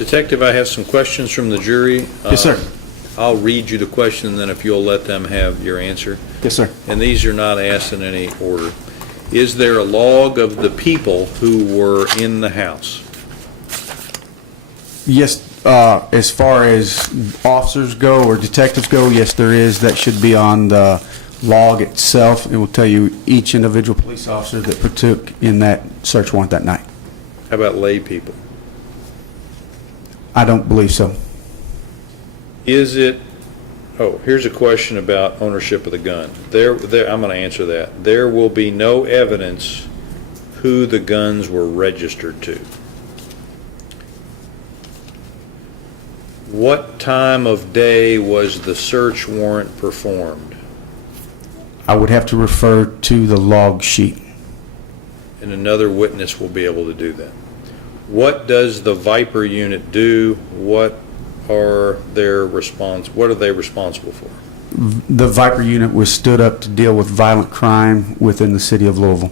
Detective, I have some questions from the jury. Yes, sir. I'll read you the question, and then if you'll let them have your answer. Yes, sir. And these are not asked in any order. Is there a log of the people who were in the house? Yes, as far as officers go or detectives go, yes, there is. That should be on the log itself. It will tell you each individual police officer that partook in that search warrant that night. How about lay people? I don't believe so. Is it, here's a question about ownership of the gun. I'm going to answer that. There will be no evidence who the guns were registered to. What time of day was the search warrant performed? I would have to refer to the log sheet. And another witness will be able to do that. What does the Viper unit do? What are they responsible for? The Viper unit was stood up to deal with violent crime within the city of Louisville.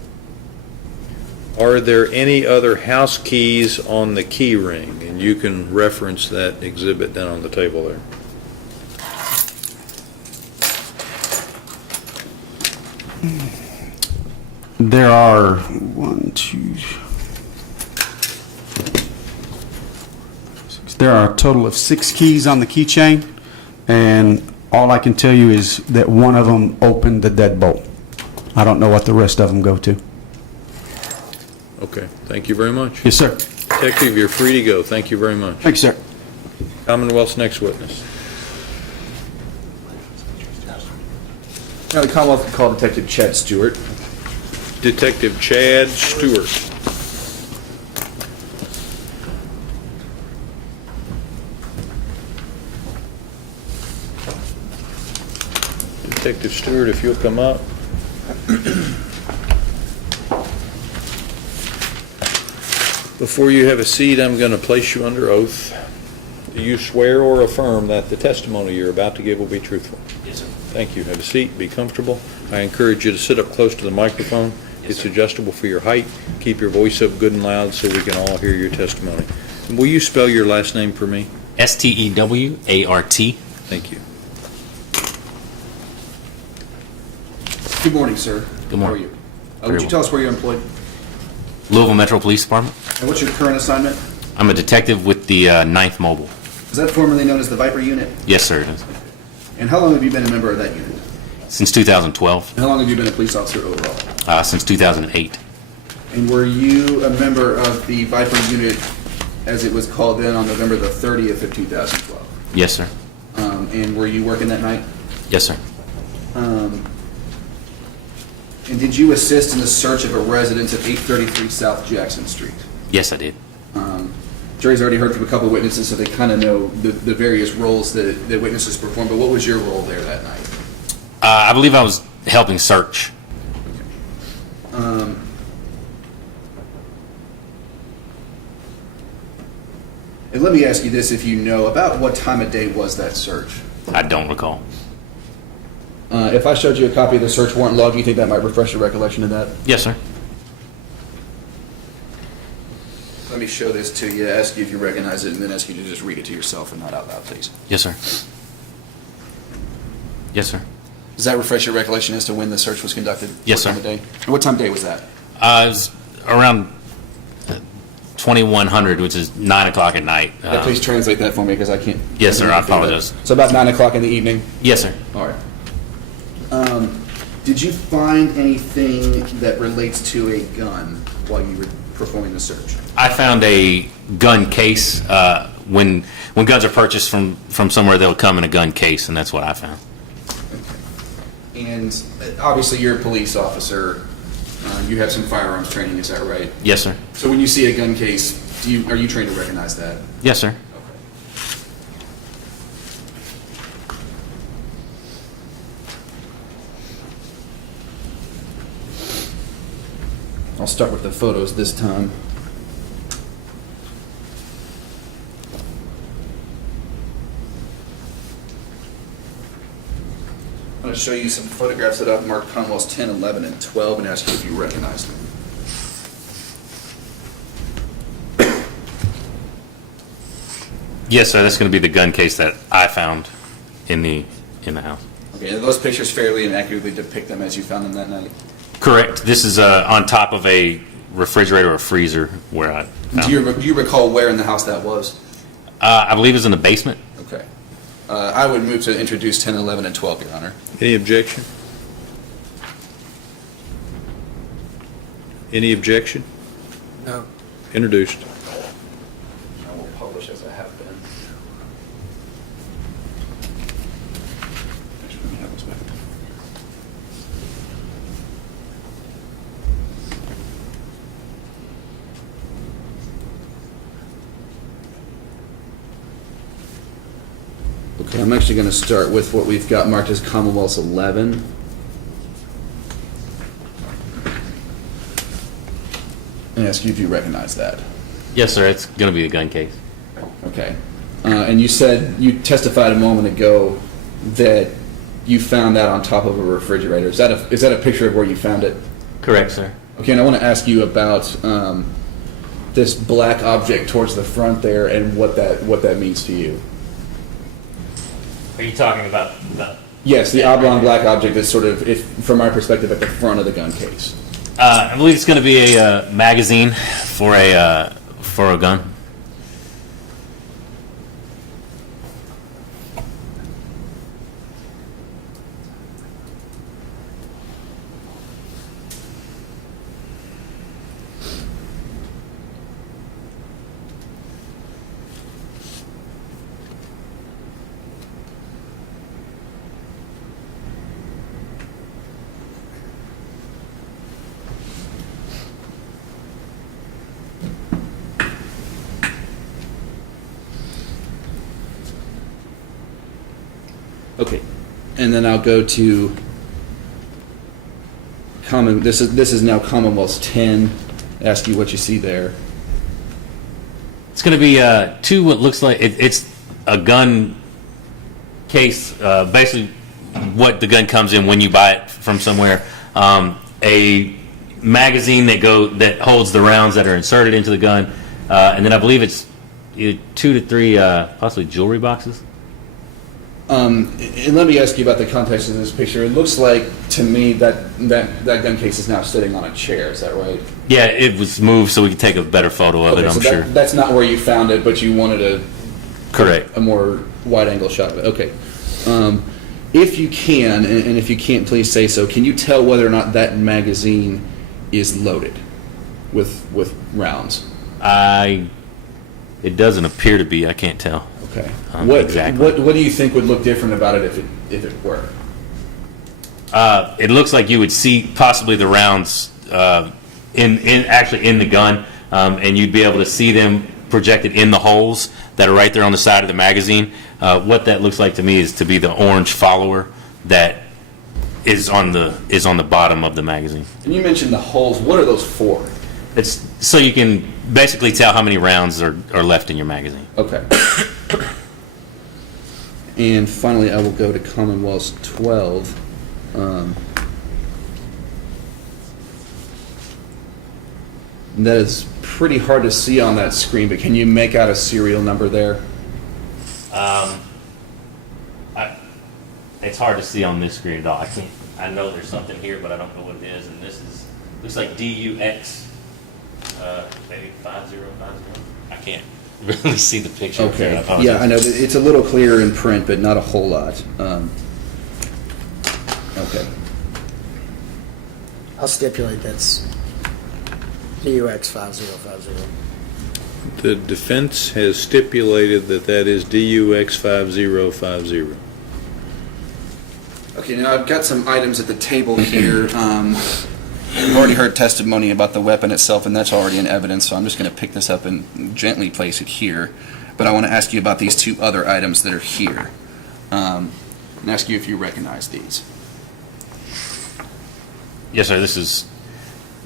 Are there any other house keys on the key ring? And you can reference that exhibit down on the table there. There are there are a total of 6 keys on the keychain, and all I can tell you is that one of them opened the deadbolt. I don't know what the rest of them go to. Okay, thank you very much. Yes, sir. Detective, you're free to go. Thank you very much. Thank you, sir. Commonwealth's next witness. Now the Commonwealth can call Detective Chad Stewart. Detective Chad Stewart. Detective Stewart, if you'll come up. Before you have a seat, I'm going to place you under oath. Do you swear or affirm that the testimony you're about to give will be truthful? Yes, sir. Thank you. Have a seat. Be comfortable. I encourage you to sit up close to the microphone. Yes, it's sir. adjustable for your height. Keep your voice up good and loud so we can all hear your testimony. Will you spell your last name for me? Stewart. Thank you. Good morning, sir. Good morning. How are you? Very Would you well. tell us where you're employed? Louisville Metro Police Department. And what's your current assignment? I'm a detective with the 9th Mobile. Is that formerly known as the Viper Unit? Yes, sir. It is. And how long have you been a member of that unit? Since 2012. And how long have you been a police officer overall? Since 2008. And were you a member of the Viper Unit as it was called then on November the 30th of 2012? Yes, sir. And were you working that night? Yes, sir. And did you assist in the search of a residence at 833 South Jackson Street? Yes, I did. Jury's already heard from a couple of witnesses, so they kind of know the various roles that witnesses perform, but what was your role there that night? I believe I was helping search. And let me ask you this, if you know, about what time of day was that search? I don't recall. If I showed you a copy of the search warrant log, do you think that might refresh your recollection of that? Yes, sir. Let me show this to you, ask you if you recognize it, and then ask you to just read it to yourself and not out loud, please. Yes, sir. Yes, sir. Does that refresh your recollection as to when the search was conducted? Yes, What time sir. of day? And what time of day was that? It was around 2100, which is 9 o'clock at night. Yeah, please translate that for me, because I can't. Yes, sir. I apologize. So about 9 o'clock in the evening? Yes, sir. All right. Did you find anything that relates to a gun while you were performing the search? I found a gun case. When guns are purchased from somewhere, they'll come in a gun case, and that's what I found. Okay. And obviously, you're a police officer. You have some firearms training, is that right? Yes, sir. So when you see a gun case, are you trained to recognize that? Yes, sir. I'll start with the photos this time. I'm going to show you some photographs that I've marked Commonwealths 10, 11, and 12 and ask you if you recognize them. Yes, sir. That's going to be the gun case that I found in the house. Okay, and those pictures fairly and accurately depict them as you found them that night? Correct. This is on top of a refrigerator or freezer where I found Do you recall where in the house that was? I believe it's in the basement. Okay. I would move to introduce 10, 11, and 12, Your Honor. Any objection? Any objection? No. Introduced. I will publish as I have been. Okay, I'm actually going to start with what we've got marked as Commonwealth's 11. And ask you if you recognize that. Yes, sir. It's going to be a gun case. Okay. And you said, you testified a moment ago that you found that on top of a refrigerator. Is that a picture of where you found it? Correct, sir. Okay, and I want to ask you about this black object towards the front there and what that means to you. Are you talking about Yes, the oblong black object is sort of, from our perspective, at the front of the gun case. I believe it's going to be a magazine for a gun. Okay, and then I'll go to this is now Commonwealth's 10. Ask you what you see there. It's going to be two what looks like it's a gun case. Basically, what the gun comes in when you buy it from somewhere. A magazine that holds the rounds that are inserted into the gun, and then I believe it's 2 to 3 possibly jewelry boxes. And let me ask you about the context of this picture. It looks like to me that gun case is now sitting on a chair. Is that right? Yeah, it was moved so we could take a better photo of it. I'm so sure. That's not where you found it, but you wanted Correct. a more wide-angle shot of it. Okay. If you can, and if you can't, please say so. Can you tell whether or not that magazine is loaded with rounds? It doesn't appear to be. I can't tell. Okay. Exactly. What do you think would look different about it if it were? It looks like you would see possibly the rounds in the gun, and you'd be able to see them projected in the holes that are right there on the side of the magazine. What that looks like to me is to be the orange follower that is on the bottom of the magazine. And you mentioned the holes. What are those for? It's so you can basically tell how many rounds are left in your magazine. Okay. And finally, I will go to Commonwealth's 12. That is pretty hard to see on that screen, but can you make out a serial number there? It's hard to see on this screen at all. I know there's something here, but I don't know what it is. And this looks like DUX, maybe 5050. I can't really see the picture. Okay. Yeah, I know it's a little clearer in print, but not a whole lot. Okay. I'll stipulate that's DUX 5050. The defense has stipulated that is DUX 5050. Okay, now I've got some items at the table here. We've already heard testimony about the weapon itself, and that's already in evidence, so I'm just going to pick this up and gently place it here. But I want to ask you about these two other items that are here, and ask you if you recognize these. Yes, sir. This is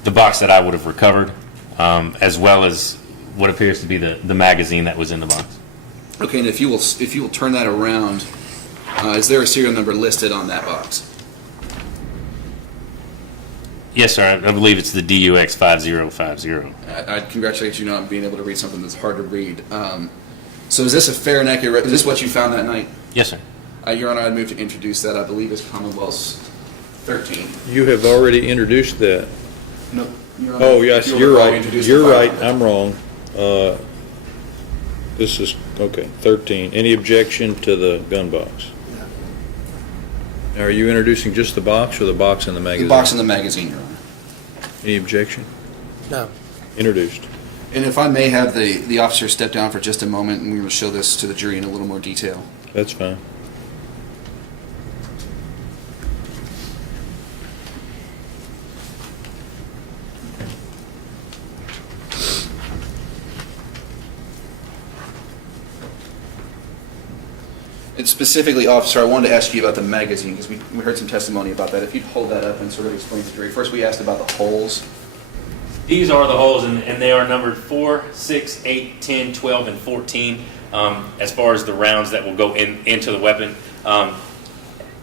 the box that I would have recovered, as well as what appears to be the magazine that was in the box. Okay, and if you will turn that around, is there a serial number listed on that box? Yes, sir. I believe it's the DUX 5050. I congratulate you on being able to read something that's hard to read. So is this a fair and accurate, is this what you found that night? Yes, sir. Your Honor, I'd move to introduce that, I believe is Commonwealth's 13. You have already introduced that. No. Your Honor, Oh, if yes, you'll you're recall, we right. introduced You're the right. firearm. I'm wrong. This is, okay, 13. Any objection to the gun box? Now, are you introducing just the box or the box and the magazine? The box in the magazine, Your Honor. Any objection? No. Introduced. And if I may have the officer step down for just a moment, and we will show this to the jury in a little more detail. That's fine. And specifically, officer, I wanted to ask you about the magazine, because we heard some testimony about that. If you'd hold that up and sort of explain to the jury. First, we asked about the holes. These are the holes, and they are numbered 4, 6, 8, 10, 12, and 14 as far as the rounds that will go into the weapon.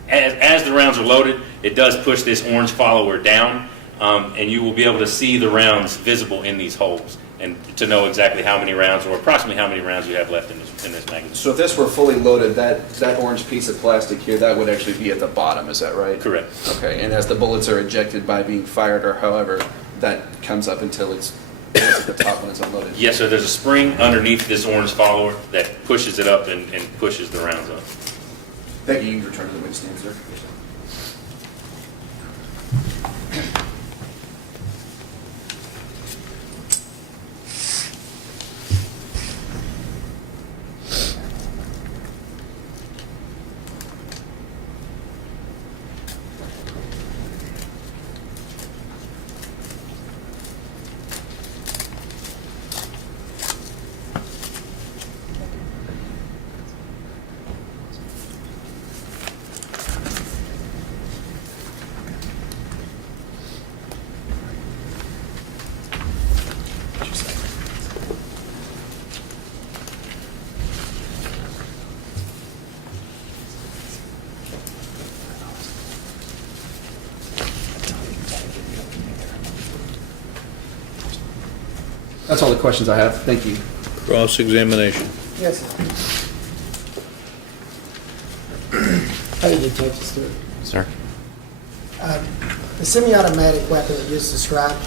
As the rounds are loaded, it does push this orange follower down, and you will be able to see the rounds visible in these holes and to know exactly how many rounds or approximately how many rounds you have left in this magazine. So if this were fully loaded, that orange piece of plastic here, that would actually be at the bottom, is that right? Correct. Okay, and as the bullets are ejected by being fired or however, that comes up until it's at the top when it's unloaded? Yes, sir. There's a spring underneath this orange follower that pushes it up and pushes the rounds up. Thank you. You can return to the witness stand, sir. That's all the questions I have. Thank you. Cross-examination. Yes, sir. Hey, Detective Stewart. Sir? The semi-automatic weapon that you just described,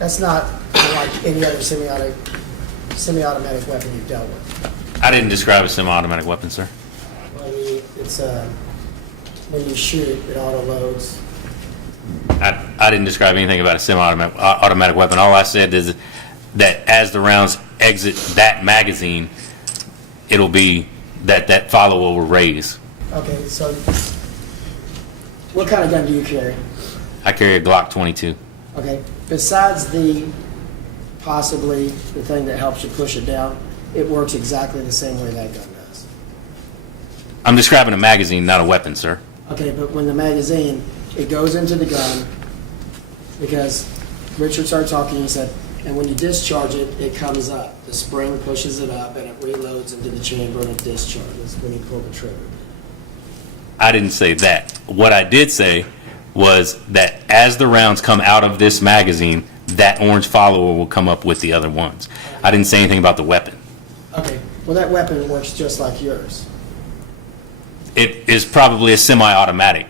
that's not like any other semi-automatic weapon you've dealt with. I didn't describe a semi-automatic weapon, sir. Well, it's when you shoot it auto loads. I didn't describe anything about a semi-automatic weapon. All I said is that as the rounds exit that magazine, it'll be that follower will raise. Okay, so what kind of gun do you carry? I carry a Glock 22. Okay, besides possibly the thing that helps you push it down, it works exactly the same way that gun does. I'm describing a magazine, not a weapon, sir. Okay, but when the magazine, it goes into the gun, because Richard started talking, he said, and when you discharge it, it comes up. The spring pushes it up, and it reloads into the chamber, and it discharges when you pull the trigger. I didn't say that. What I did say was that as the rounds come out of this magazine, that orange follower will come up with the other ones. I didn't say anything about the weapon. Okay, well, that weapon works just like yours. It is probably a semi-automatic.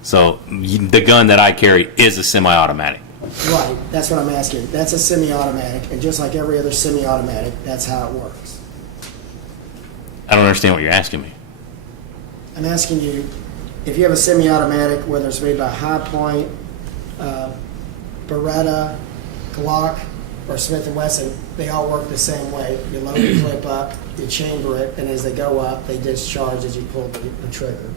So the gun that I carry is a semi-automatic. Right, that's what I'm asking. That's a semi-automatic, and just like every other semi-automatic, that's how it works. I don't understand what you're asking me. I'm asking you, if you have a semi-automatic, whether it's made by High Point, Beretta, Glock, or Smith & Wesson, they all work the same way. You load the clip up, you chamber it, and as they go up, they discharge as you pull the trigger.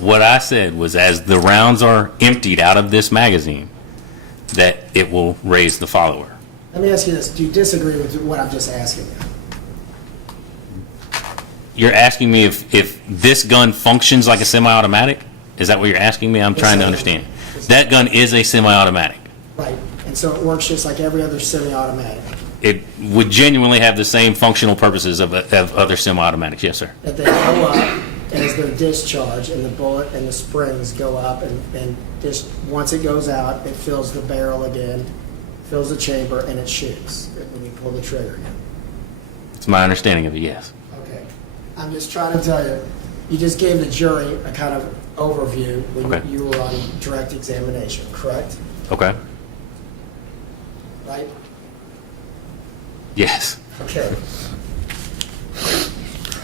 What I said was as the rounds are emptied out of this magazine, that it will raise the follower. Let me ask you this. Do you disagree with what I'm just asking you? You're asking me if this gun functions like a semi-automatic? Is that what you're asking me? I'm trying to understand. That gun is a semi-automatic. Right, and so it works just like every other semi-automatic. It would genuinely have the same functional purposes of other semi-automatics. Yes, sir. That they go up as they're discharged, and the bullet and the springs go up, and just once it goes out, it fills the barrel again, fills the chamber, and it shoots when you pull the trigger again. It's my understanding of it, yes. Okay. I'm just trying to tell you, you just gave the jury a kind of overview when Okay. you were on direct examination, correct? Okay. Right? Yes. Okay.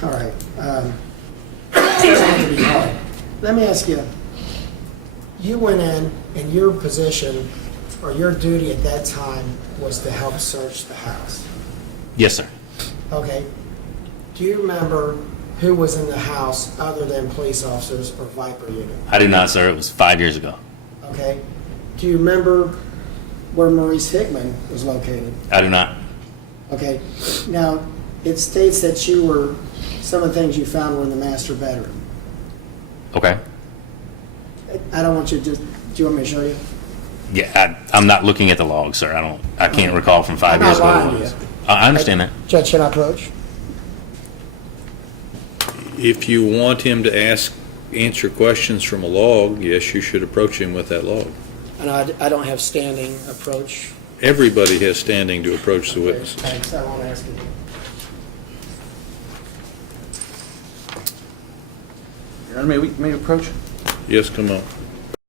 All right. It's going to be hard. Let me ask you, you went in and your position or your duty at that time was to help search the house. Yes, sir. Okay. Do you remember who was in the house other than police officers or Viper unit? I do not, sir. It was 5 years ago. Okay. Do you remember where Maurice Hickman was located? I do not. Okay. Now, it states that some of the things you found were in the master bedroom. Okay. I don't want you to just, do you want me to show you? Yeah, I'm not looking at the log, sir. I can't recall from 5 I'm years not ago. lying what to it was. you. I understand that. Judge, can I approach? If you want him to answer questions from a log, yes, you should approach him with that log. And I don't have standing approach. Everybody has standing to approach the Okay, witnesses. thanks, I won't ask you. Your Honor, may we approach? Yes, come on.